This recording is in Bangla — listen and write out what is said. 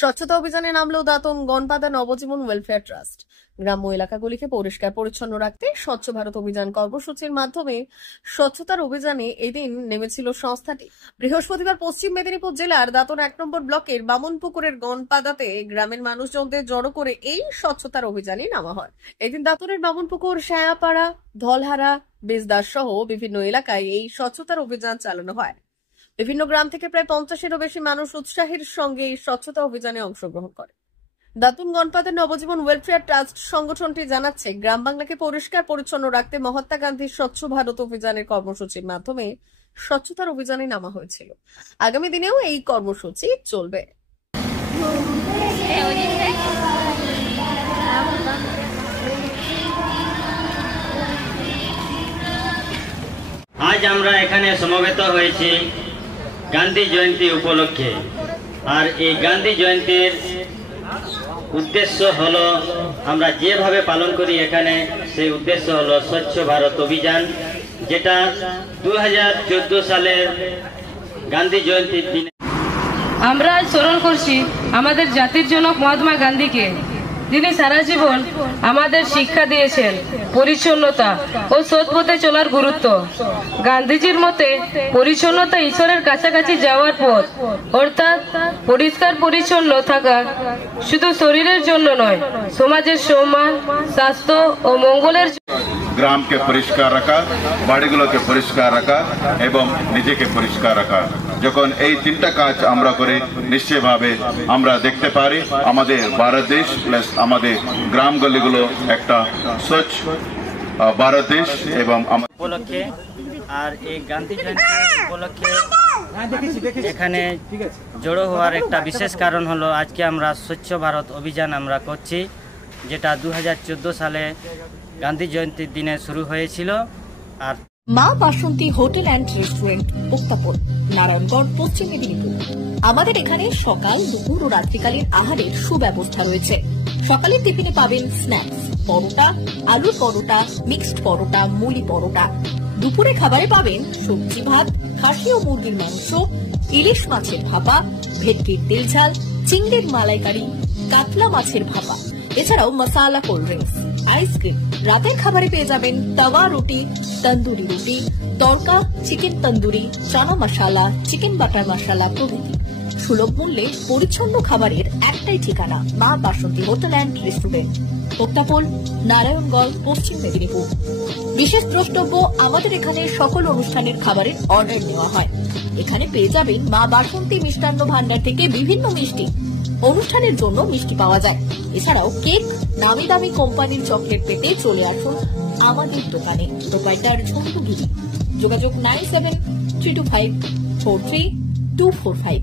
স্বচ্ছতা অভিযানে নামলো দাতন গণপাদা নবজীবন ওয়েলফেয়ার ট্রাস্ট। গ্রাম্য এলাকাগুলিকে পরিষ্কার পরিচ্ছন্ন রাখতে স্বচ্ছ ভারত অভিযান কর্মসূচির মাধ্যমে স্বচ্ছতার অভিযানে এদিন নেমেছিল সংস্থাটি। বৃহস্পতিবার পশ্চিম মেদিনীপুর জেলার দাতন 1 নম্বর ব্লকের বামনপুকুরের গণপাদাতে গ্রামের মানুষজনদের জড়ো করে এই স্বচ্ছতার অভিযানে নামা হয়। এদিন দাতনের বামনপুকুর, সায়াপাড়া, ধলহারা, বেজদার সহ বিভিন্ন এলাকায় এই স্বচ্ছতার অভিযান চালানো হয়। বিভিন্ন গ্রাম থেকে প্রায় 50-এরও বেশি মানুষ উৎসাহের সঙ্গে এই স্বচ্ছতা অভিযানে অংশগ্রহণ করে। দাতুন গণপাদা নবজীবন ওয়েলফেয়ার ট্রাস্ট সংগঠনটি জানাচ্ছে, গ্রাম বাংলাকে পরিষ্কার পরিচ্ছন্ন রাখতে মহাত্মা গান্ধীর স্বচ্ছ ভারত অভিযানের কর্মসূচির মাধ্যমে স্বচ্ছতার অভিযানে নামা হয়েছিল। আগামী দিনেও এই কর্মসূচি চলবে। আজ আমরা এখানে সমবেত হয়েছি গান্ধী জয়ন্তী উপলক্ষে। আর এই গান্ধী জয়ন্তীর উদ্দেশ্য হলো, আমরা যেভাবে পালন করি এখানে, সেই উদ্দেশ্য হলো স্বচ্ছ ভারত অভিযান, যেটা 2014 সালের গান্ধী জয়ন্তীর দিনে আমরা আজ স্মরণ করছি আমাদের জাতির জনক মহাত্মা গান্ধীকে, যিনি সারা জীবন আমাদের শিক্ষা দিয়েছেন পরিচ্ছন্নতা ও সৎ পথে চলার গুরুত্ব। গান্ধীজির মতে পরিচ্ছন্নতা ঈশ্বরের কাছাকাছি যাওয়ার পথ, অর্থাৎ পরিষ্কার পরিচ্ছন্ন থাকা শুধু শরীরের জন্য নয়, সমাজের সম্মান, স্বাস্থ্য ও মঙ্গলের গ্রামকে পরিষ্কার রাখা, বাড়িগুলোকে পরিষ্কার রাখা এবং নিজেকে পরিষ্কার রাখা। যখন এই তিনটা কাজ আমরা করি, নিশ্চয়ভাবে আমরা দেখতে পারি আমাদের ভারত দেশ প্লাস আমাদের গ্রামগুলিগুলো একটা স্বচ্ছ ভারত দেশ। এবং উপলক্ষে আর এই গান্ধী জয়ন্তী উপলক্ষে এখানে জড়ো হওয়ার একটা বিশেষ কারণ হলো, আজকে আমরা স্বচ্ছ ভারত অভিযান আমরা করছি, যেটা 2014 সালে গান্ধী জয়ন্তীর দিনে শুরু হয়েছিল। আর মা বাসন্তী হোটেল অ্যান্ড রেস্টুরেন্ট, উত্তাপন, নারায়ণগড়, পশ্চিম মেদিনীপুর। আমাদের এখানে সকাল, দুপুর ও রাত্রিকালীন আহারের সুব্যবস্থা রয়েছে। সকালের টিফিনে পাবেন স্ন্যাক্স, পরোটা, আলুর পরোটা, মিক্সড পরোটা, মুলি পরোটা। দুপুরে খাবারে পাবেন সবজি ভাত, খাসি ও মুরগির মাংস, ইলিশ মাছের ভাপা, ভেটকির তেল ঝাল, চিংড়ির মালাইকারি, কাতলা মাছের ভাপা, এছাড়াও মশালা কোল্ড ড্রিঙ্কস, আইসক্রিম। রাতের খাবারে পেয়ে যাবেন তাওয়া রুটি, তন্দুরি রুটি, তড়কা, চিকেন তন্দুরি, চানা মশালা, চিকেন বাটার মশালা প্রভৃতি। সুলভ মূল্যে পরিচ্ছন্ন খাবারের একটাই ঠিকানা, মা বাসন্তী হোটেল অ্যান্ড রেস্টুরেন্ট, উত্তাপন, নারায়ণগড়, পশ্চিম মেদিনীপুর। বিশেষ দ্রষ্টব্য, আমাদের এখানে সকল অনুষ্ঠানের খাবারের অর্ডার নেওয়া হয়। এখানে পেয়ে যাবেন মা বাসন্তী মিষ্টান্ন ভান্ডার থেকে বিভিন্ন মিষ্টি। অনুষ্ঠানের জন্য মিষ্টি পাওয়া যায়। এছাড়াও কেক, নামি দামি কোম্পানির চকলেট পেতে চলে আসুন আমাদের দোকানে। প্রোপাইটার ঝন্টু গিরি। যোগাযোগ 9732543245।